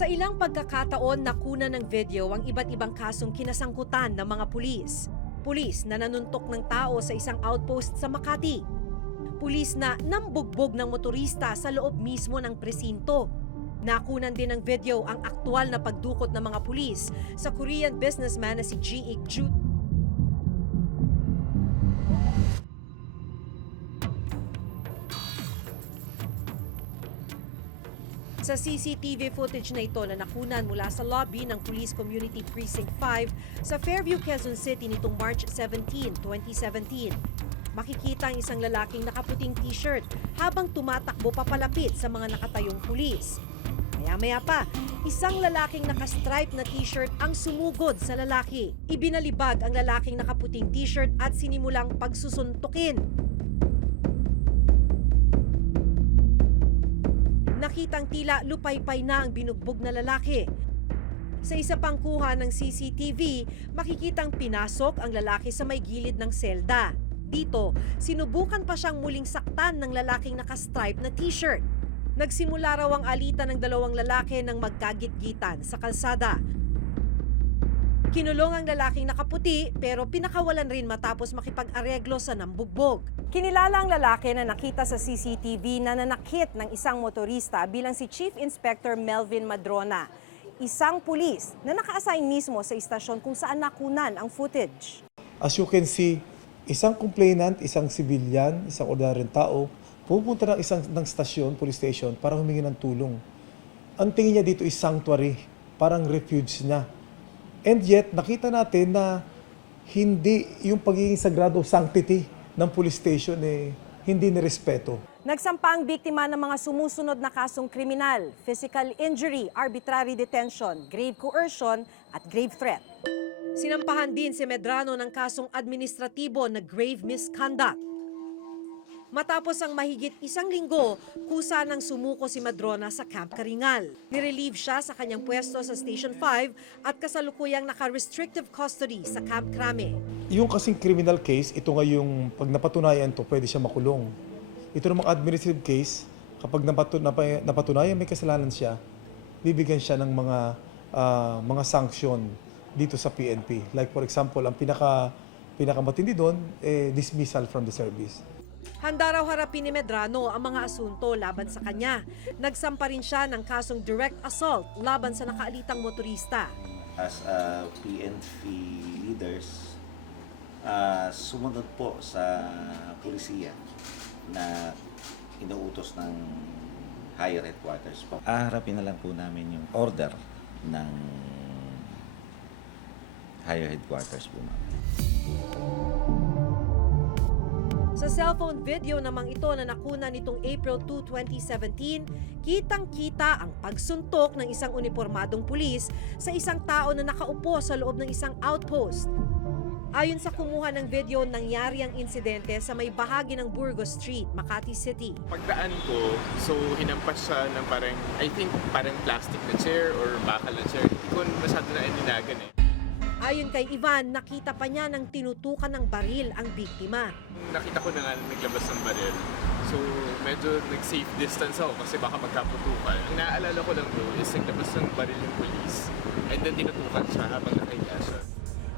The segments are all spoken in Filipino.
Sa ilang pagkakataon nakuna ng video ang iba't ibang kasong kinasangkutan ng mga pulis. Pulis na nanuntok ng tao sa isang outpost sa Makati. Pulis na nambugbog ng motorista sa loob mismo ng presinto. Nakunan din ng video ang aktwal na pagdukot ng mga pulis sa Korean businessman na si Ji-ik Ju. Sa CCTV footage na ito na nakunan mula sa lobby ng Police Community Precinct 5 sa Fairview, Quezon City nitong March 17, 2017. Makikita ang isang lalaking nakaputing t-shirt habang tumatakbo papalapit sa mga nakatayong pulis. Maya-maya pa, isang lalaking nakastripe na t-shirt ang sumugod sa lalaki. Ibinalibag ang lalaking nakaputing t-shirt at sinimulang pagsusuntukin. Nakitang tila lupaypay na ang binugbog na lalaki. Sa isa pang kuha ng CCTV, makikitang pinasok ang lalaki sa may gilid ng selda. Dito, sinubukan pa siyang muling saktan ng lalaking nakastripe na t-shirt. Nagsimula raw ang alitan ng dalawang lalaki ng magkagitgitan sa kalsada. Kinulong ang lalaking nakaputi pero pinakawalan rin matapos makipag-areglo sa nambugbog. Kinilala ang lalaki na nakita sa CCTV na nanakit ng isang motorista bilang si Chief Inspector Melvin Madrona, isang pulis na naka-assign mismo sa istasyon kung saan nakunan ang footage. As you can see, isang complainant, isang civilian, isang ordinaryong tao, pupunta ng isang ng stasyon, police station, para humingi ng tulong. Ang tingin niya dito is sanctuary, parang refuge na. And yet, nakita natin na hindi yung pagiging sagrado sanctity ng police station eh, hindi nirespeto. Nagsampa ang biktima ng mga sumusunod na kasong kriminal, physical injury, arbitrary detention, grave coercion at grave threat. Sinampahan din si Medrano ng kasong administratibo na grave misconduct. Matapos ang mahigit isang linggo, kusa ng sumuko si Madrona sa Camp Karingal. Nirelieve siya sa kanyang pwesto sa Station 5 at kasalukuyang naka-restrictive custody sa Camp Krame. Yung kasing criminal case, ito nga yung pag napatunayan to, pwede siya makulong. Ito namang administrative case, kapag napatu- napa- napatunayan may kasalanan siya, bibigyan siya ng mga ah, mga sanction dito sa PNP. Like for example, ang pinaka pinakamatindi doon eh dismissal from the service. Handa raw harapin ni Medrano ang mga asunto laban sa kanya. Nagsampa rin siya ng kasong direct assault laban sa nakaalitang motorista. as a PNP leaders, ah, sumunod po sa pulisiya na inuutos ng higher headquarters po. Aharapin na lang po namin yung order ng higher headquarters po ma'am. Sa cellphone video namang ito na nakuna nitong April 2, 2017, kitang-kita ang pagsuntok ng isang uniformadong pulis sa isang tao na nakaupo sa loob ng isang outpost. Ayon sa kumuha ng video, nangyari ang insidente sa may bahagi ng Burgos Street, Makati City. Pagdaan ko, so hinampas siya ng parang, I think parang plastic na chair or bakal na chair. Hindi ko masyado na ininagan eh. Ayon kay Ivan, nakita pa niya ng tinutukan ng baril ang biktima. Nakita ko na nga na naglabas ng baril. So medyo nag-safe distance ako kasi baka magkaputukan. Ang naaalala ko lang doon is naglabas ng baril yung police. And then tinutukan siya habang nakahiga siya.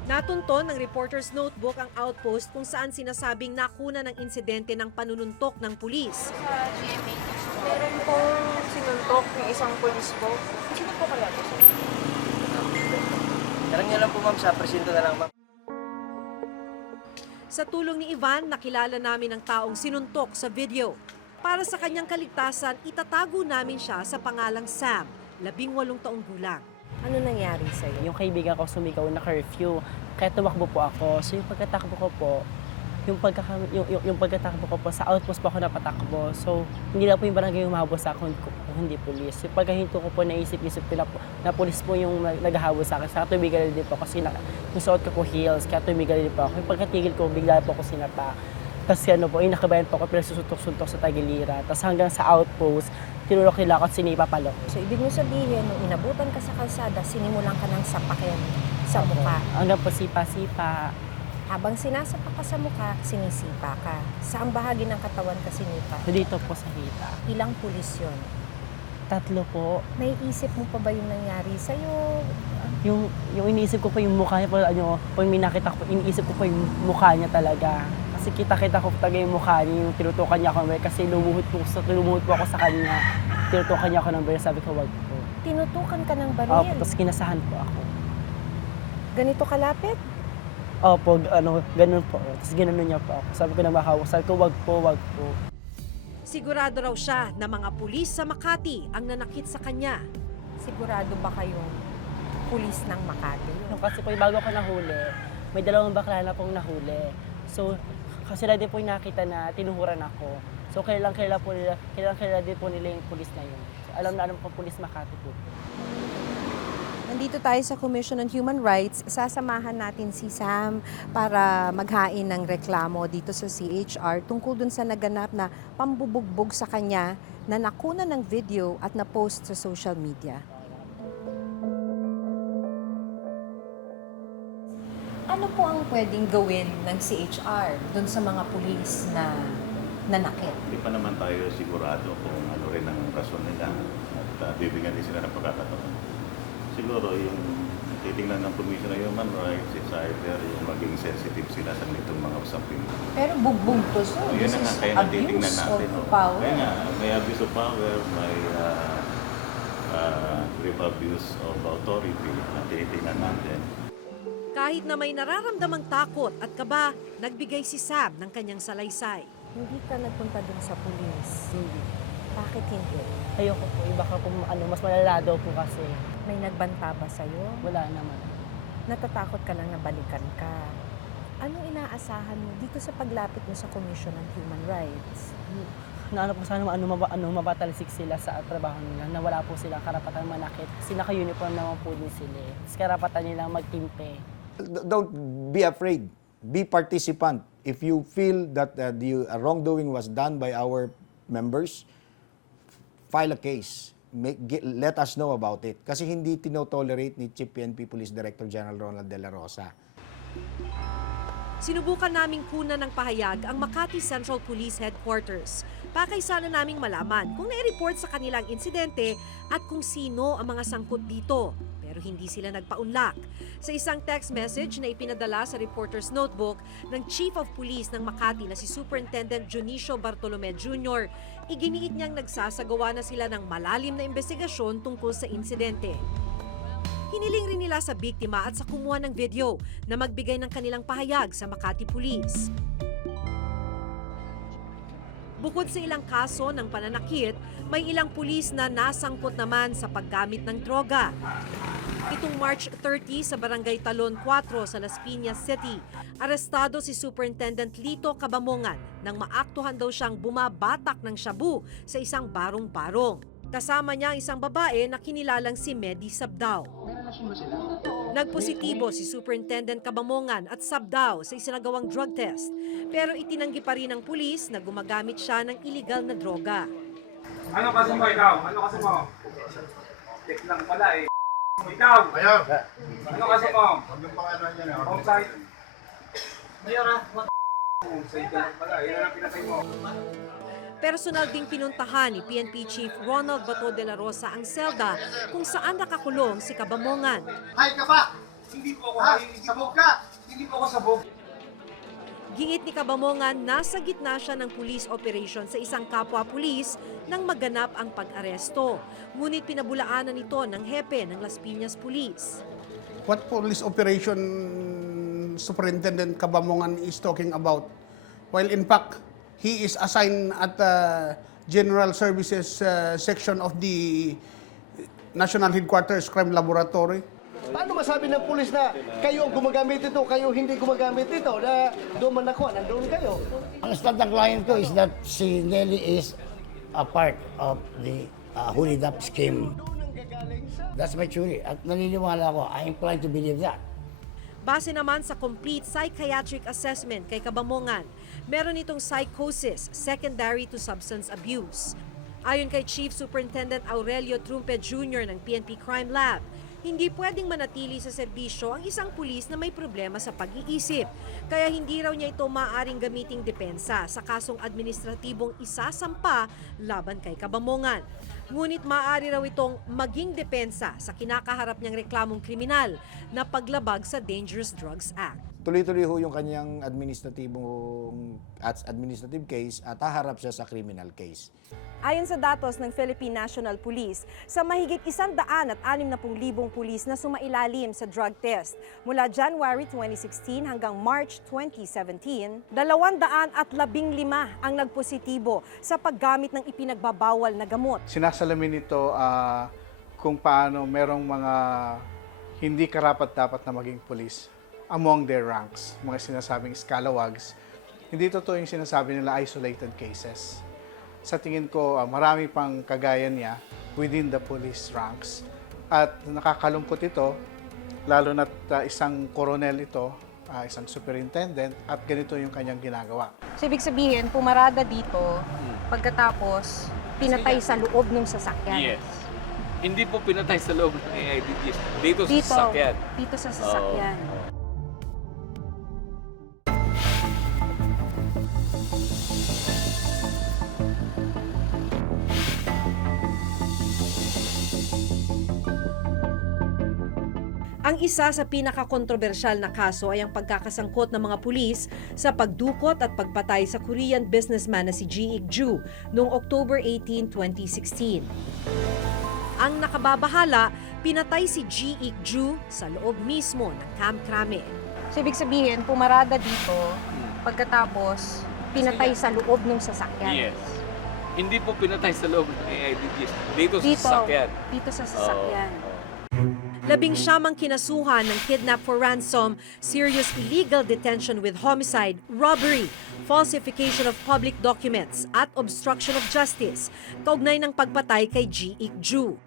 Natunton ng reporter's notebook ang outpost kung saan sinasabing nakuna ng insidente ng panununtok ng pulis. sa GMA. Meron pong sinuntok ng isang police po. Sino po kaya to, sir? Tarang niyo lang po ma'am sa presinto na lang ma'am. Sa tulong ni Ivan, nakilala namin ang taong sinuntok sa video. Para sa kanyang kaligtasan, itatago namin siya sa pangalang Sam, labing walong taong gulang. Ano nangyari sa'yo? Yung kaibigan ko sumigaw na curfew, kaya tumakbo po ako. So yung pagkatakbo ko po, yung, pagkaka, yung, yung, yung pagkatakbo ko po, sa outpost po ako napatakbo. So hindi lang po yung barangay humahabol sa akin kung kung hindi pulis. Yung pagkahinto ko po, naisip-isip ko na, na pulis po yung nag- naghahabol sa akin. Sa tumigal din po kasi na, yung suot ko po heels, kaya tumigal din po ako. Yung pagkatigil ko, bigla po ako sinapa. Tapos ano po, inakabayan po ako, pero susuntok-suntok sa tagilira. Tapos hanggang sa outpost, tinulok nila ako at sinipa palo. So, ibig mo sabihin, nung inabutan ka sa kalsada, sinimulan ka ng sapakin sa mukha. Hanggang po sipa-sipa, Habang sinasapak ka sa mukha, sinisipa ka. Saan bahagi ng katawan ka sinipa? dito po sa hita. Ilang pulis yun? Tatlo po. Naiisip mo pa ba yung nangyari sa'yo? Yung, yung iniisip ko po yung mukha niya po, ano, pag may nakita ko, iniisip ko po yung mukha niya talaga. Kasi kita-kita ko talaga yung mukha niya, yung tinutukan niya ako ng. Kasi lumuhod po, sa, lumuhod po ako sa kanya. Tinutukan niya ako ng baril. Sabi ko, wag po. Tinutukan ka ng baril. Opo, tapos kinasahan po ako. Ganito kalapit? Opo, ano, ganun po. Tapos ginanon niya po ako. Sabi ko na makahawak. Sabi ko, wag po, wag po. Sigurado raw siya na mga pulis sa Makati ang nanakit sa kanya. Sigurado ba kayong pulis ng Makati? Yung kasi po, bago ako nahuli, may dalawang bakla na pong nahuli. So, kasi sila din po yung nakita na tinuhuran ako. So, kailang kaila po nila, kailang kaila din po nila yung pulis na yun. So, alam na alam po pulis Makati po. Nandito tayo sa Commission on Human Rights. Sasamahan natin si Sam para maghain ng reklamo dito sa CHR tungkol dun sa naganap na pambubugbog sa kanya na nakuna ng video at na-post sa social media. Ano po ang pwedeng gawin ng CHR dun sa mga pulis na nanakit? Hindi pa naman tayo sigurado kung ano rin ang rason nila at uh, bibigyan din sila ng pagkakataon. Siguro yung titingnan ng Commission on Human Rights is either yung maging sensitive sila sa nitong mga usapin. Pero bugbog to, sir. So, yun This na nga, is kaya abuse natin. of oh. power. Kaya nga, may abuse of power, may uh, uh, abuse of authority na tinitingnan natin. Kahit na may nararamdamang takot at kaba, nagbigay si Sam ng kanyang salaysay. Hindi ka nagpunta dun sa pulis. Hindi. Bakit hindi? Ayoko po, iba ka po, ano, mas malala daw po kasi. May nagbanta ba sa'yo? Wala naman. Natatakot ka lang na balikan ka. Anong inaasahan mo dito sa paglapit mo sa Commission on Human Rights? Na ano po sana ano, maba, ano, mabatalisik sila sa trabaho nila na wala po silang karapatan manakit. Kasi naka-uniform naman po din sila. eh. Tapos karapatan nilang magtimpe. don't be afraid. Be participant. If you feel that uh, the uh, wrongdoing was done by our members, file a case. Make, get, let us know about it. Kasi hindi tinotolerate ni Chief PNP Police Director General Ronald De La Rosa. Sinubukan naming kuna ng pahayag ang Makati Central Police Headquarters. Pakay sana naming malaman kung nai-report sa kanilang insidente at kung sino ang mga sangkot dito. Pero hindi sila nagpaunlak. Sa isang text message na ipinadala sa reporter's notebook ng Chief of Police ng Makati na si Superintendent Junicio Bartolome Jr., iginiit niyang nagsasagawa na sila ng malalim na investigasyon tungkol sa insidente. Hiniling rin nila sa biktima at sa kumuha ng video na magbigay ng kanilang pahayag sa Makati Police. Bukod sa ilang kaso ng pananakit, may ilang pulis na nasangkot naman sa paggamit ng droga. Itong March 30 sa Barangay Talon 4 sa Las Piñas City, arestado si Superintendent Lito Kabamongan nang maaktuhan daw siyang bumabatak ng shabu sa isang barong-barong. Kasama niya ang isang babae na kinilalang si Medi Sabdao. Nagpositibo si Superintendent Kabamongan at Sabdao sa isinagawang drug test. Pero itinanggi pa rin ng pulis na gumagamit siya ng illegal na droga. Ano kasi mo ikaw? Ano kasi mo? Tek lang pala eh. Ikaw! Ayaw! Ano kasi mo? Anong pangalan niya na? Mayor ah! Homicide ka lang pala. Yan ang pinatay mo. Personal ding pinuntahan ni PNP Chief Ronald Bato de la Rosa ang selda kung saan nakakulong si Kabamongan. Hay ka pa! Hindi po ako hay. Sabog ka! Hindi po ako sabog. Giit ni Kabamongan, nasa gitna siya ng police operation sa isang kapwa-pulis nang maganap ang pag-aresto. Ngunit pinabulaanan ito ng hepe ng Las Piñas Police. what police operation Superintendent Kabamongan is talking about. While in fact, he is assigned at the General Services uh, section of the National Headquarters Crime Laboratory. Paano masabi ng pulis na kayo ang gumagamit ito, kayo hindi gumagamit ito, na doon man ako, nandoon kayo? Ang stand ng client ko is that si Nelly is a part of the uh, Holy Up scheme. That's my theory. At naniniwala ako, I inclined to believe that. Base naman sa complete psychiatric assessment kay Kabamongan, meron itong psychosis secondary to substance abuse. Ayon kay Chief Superintendent Aurelio Trumpe Jr. ng PNP Crime Lab, hindi pwedeng manatili sa serbisyo ang isang pulis na may problema sa pag-iisip. Kaya hindi raw niya ito maaring gamiting depensa sa kasong administratibong isasampa laban kay Kabamongan. Ngunit maaari raw itong maging depensa sa kinakaharap niyang reklamong kriminal na paglabag sa Dangerous Drugs Act. Tuloy-tuloy ho yung kanyang administratibong at administrative case at haharap siya sa criminal case. Ayon sa datos ng Philippine National Police, sa mahigit isang daan at anim na pung libong pulis na sumailalim sa drug test mula January 2016 hanggang March 2017, dalawang daan at labing lima ang nagpositibo sa paggamit ng ipinagbabawal na gamot. Sinasalamin ito ah, kung paano merong mga hindi karapat-dapat na maging pulis among their ranks, mga sinasabing scalawags. Hindi totoo yung sinasabi nila isolated cases. Sa tingin ko, ah, marami pang kagaya niya within the police ranks. At nakakalungkot ito, lalo na isang koronel ito, ah, isang superintendent, at ganito yung kanyang ginagawa. So ibig sabihin, pumarada dito, pagkatapos pinatay sa loob ng sasakyan. Yes. Hindi po pinatay sa loob ng AIDGs. Dito sa Dito, sasakyan. dito sa sasakyan. Ang isa sa pinakakontrobersyal na kaso ay ang pagkakasangkot ng mga pulis sa pagdukot at pagpatay sa Korean businessman na si Ji Ik-ju noong October 18, 2016. Ang nakababahala, pinatay si Ji Ik-ju sa loob mismo ng Camp Krame. So ibig sabihin, pumarada dito, pagkatapos pinatay sa loob ng sasakyan. Yes. Hindi po pinatay sa loob ng AIDGs. Dito sa Dito, sasakyan. dito sa sasakyan. Labing siyamang kinasuhan ng kidnap for ransom, serious illegal detention with homicide, robbery, falsification of public documents, at obstruction of justice, kaugnay ng pagpatay kay Ji Ik-ju.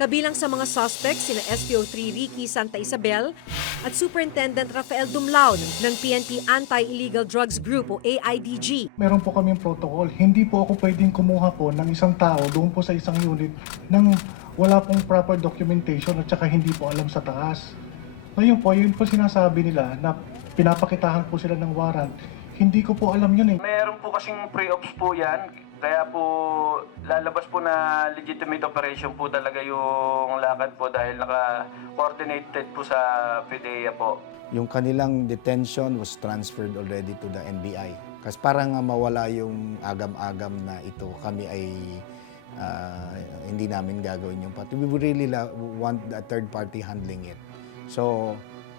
Kabilang sa mga suspects sina SPO3 Ricky Santa Isabel at Superintendent Rafael Dumlao ng PNP Anti-Illegal Drugs Group o AIDG. meron po kaming protocol. Hindi po ako pwedeng kumuha po ng isang tao doon po sa isang unit nang wala pong proper documentation at saka hindi po alam sa taas. Ngayon po, yun po sinasabi nila na pinapakitahan po sila ng warrant. Hindi ko po alam yun eh. Meron po kasing pre-ops po yan. Kaya po lalabas po na legitimate operation po talaga yung lakad po dahil naka-coordinated po sa PDEA po. Yung kanilang detention was transferred already to the NBI. Kasi parang mawala yung agam-agam na ito kami ay ah, hindi namin gagawin yung part. We really want a third party handling it. So,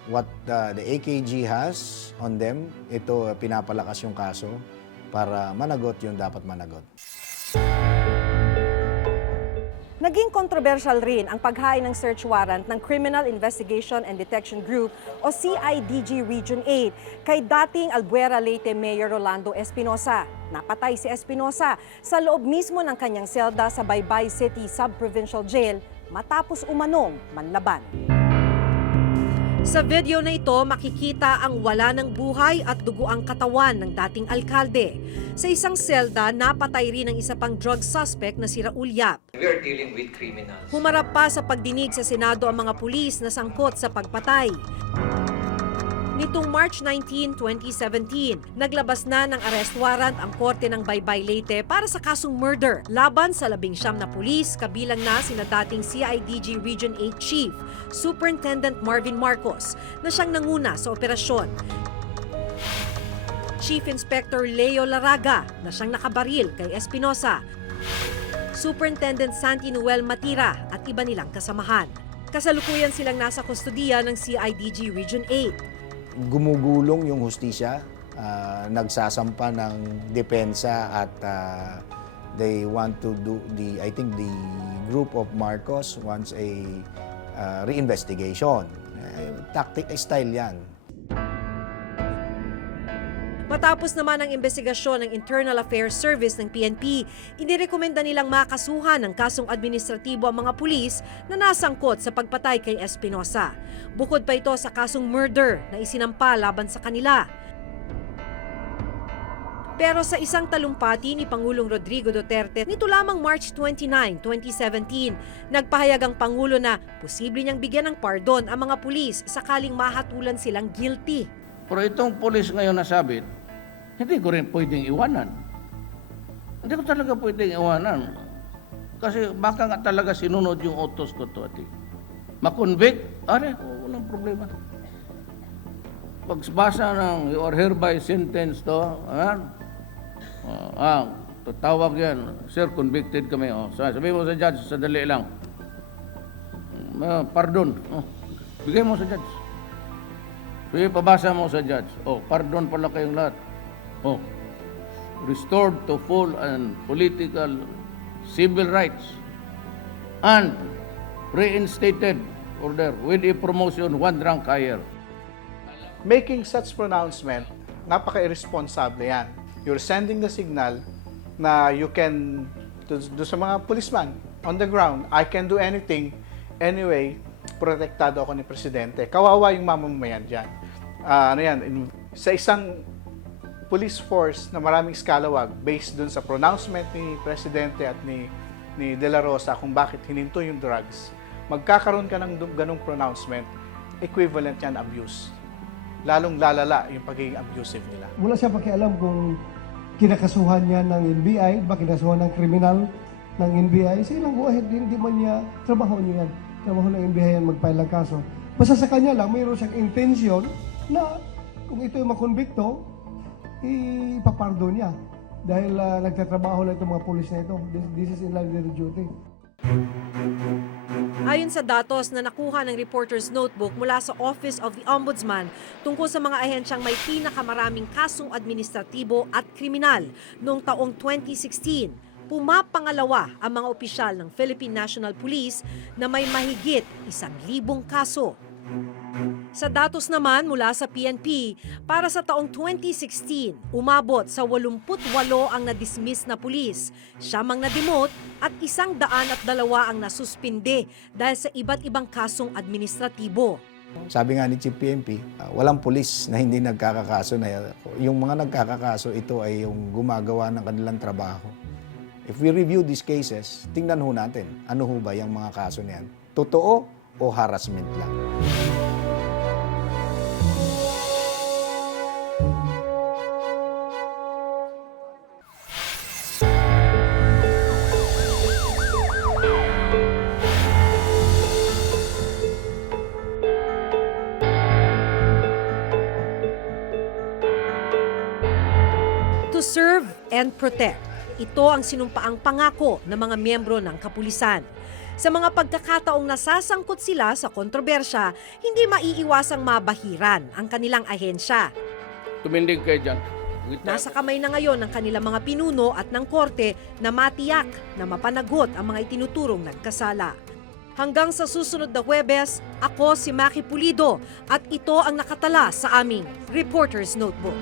what uh, the AKG has on them, ito uh, pinapalakas yung kaso para managot yung dapat managot. Naging kontrobersyal rin ang paghain ng search warrant ng Criminal Investigation and Detection Group o CIDG Region 8 kay dating Albuera Leyte Mayor Rolando Espinosa. Napatay si Espinosa sa loob mismo ng kanyang selda sa Baybay City Sub-Provincial Jail matapos umanong manlaban. Sa video na ito, makikita ang wala ng buhay at dugo ang katawan ng dating alkalde. Sa isang selda, napatay rin ang isa pang drug suspect na si Raul Yap. We are dealing with criminals. Humarap pa sa pagdinig sa Senado ang mga pulis na sangkot sa pagpatay. Nitong March 19, 2017, naglabas na ng arrest warrant ang korte ng Baybay Leyte para sa kasong murder laban sa labing siyam na pulis kabilang na sina dating CIDG Region 8 Chief, Superintendent Marvin Marcos na siyang nanguna sa operasyon. Chief Inspector Leo Laraga na siyang nakabaril kay Espinosa, Superintendent Santi Noel Matira at iba nilang kasamahan. Kasalukuyan silang nasa kustodiya ng CIDG Region 8. Gumugulong yung hustisya, ah, nagsasampa ng depensa at ah, they want to do the I think the group of Marcos wants a ah, reinvestigation. Eh, tactic style 'yan. Matapos naman ang investigasyon ng Internal Affairs Service ng PNP, inirekomenda nilang makasuhan ng kasong administratibo ang mga pulis na nasangkot sa pagpatay kay Espinosa. Bukod pa ito sa kasong murder na isinampa laban sa kanila. Pero sa isang talumpati ni Pangulong Rodrigo Duterte nito lamang March 29, 2017, nagpahayag ang Pangulo na posible niyang bigyan ng pardon ang mga pulis sakaling mahatulan silang guilty. Pero itong polis ngayon na sabit, hindi ko rin pwedeng iwanan. Hindi ko talaga pwedeng iwanan. Kasi baka nga talaga sinunod yung utos ko to, ati. Makonvict, are, oh, walang problema. Pagbasa ng you are hereby sentenced to, ah, ah, ah, tatawag yan, sir, convicted kami. Oh. So, sabi mo sa judge, sadali lang. Ah, pardon. Oh. Bigay mo sa judge. Sige, pabasa mo sa judge. Oh, pardon pala kayong lahat. Oh, restored to full and political civil rights and reinstated order with a promotion one rank higher. making such pronouncement, napaka-irresponsible yan. You're sending the signal na you can, do, do sa mga policeman on the ground, I can do anything anyway, protektado ako ni Presidente. Kawawa yung mamamayan dyan. Ah, ano yan, sa isang police force na maraming skalawag based dun sa pronouncement ni Presidente at ni, ni De La Rosa kung bakit hininto yung drugs, magkakaroon ka ng ganong pronouncement, equivalent yan abuse lalong lalala yung pagiging abusive nila. Wala siya pakialam kung kinakasuhan niya ng NBI, ba kinasuhan ng kriminal ng NBI. Sige lang, go ahead, hindi man niya, trabaho niya yan. Trabaho ng NBI yan magpile ng kaso. Basta sa kanya lang, mayroon siyang intensyon na kung ito yung makonbikto, ipapardo niya. Dahil ah, nagtatrabaho lang itong mga pulis na ito. This, this is in line with their duty. Ayon sa datos na nakuha ng reporter's notebook mula sa Office of the Ombudsman tungkol sa mga ahensyang may pinakamaraming kasong administratibo at kriminal noong taong 2016, pumapangalawa ang mga opisyal ng Philippine National Police na may mahigit isang libong kaso. Sa datos naman mula sa PNP, para sa taong 2016, umabot sa 88 ang nadismiss na pulis, siyam ang nademote at isang daan at dalawa ang nasuspinde dahil sa iba't ibang kasong administratibo. Sabi nga ni Chief PNP, ah, walang pulis na hindi nagkakakaso na yung mga nagkakakaso ito ay yung gumagawa ng kanilang trabaho. If we review these cases, tingnan ho natin, ano ho ba yung mga kaso na yan? Totoo o harassment lang? And protect. Ito ang sinumpaang pangako ng mga miyembro ng kapulisan. Sa mga pagkakataong nasasangkot sila sa kontrobersya, hindi maiiwasang mabahiran ang kanilang ahensya. Tumindig kayo dyan. Nasa kamay na ngayon ng kanilang mga pinuno at ng korte na matiyak na mapanagot ang mga itinuturong nagkasala. Hanggang sa susunod na Huwebes, ako si Maki Pulido at ito ang nakatala sa aming Reporter's Notebook.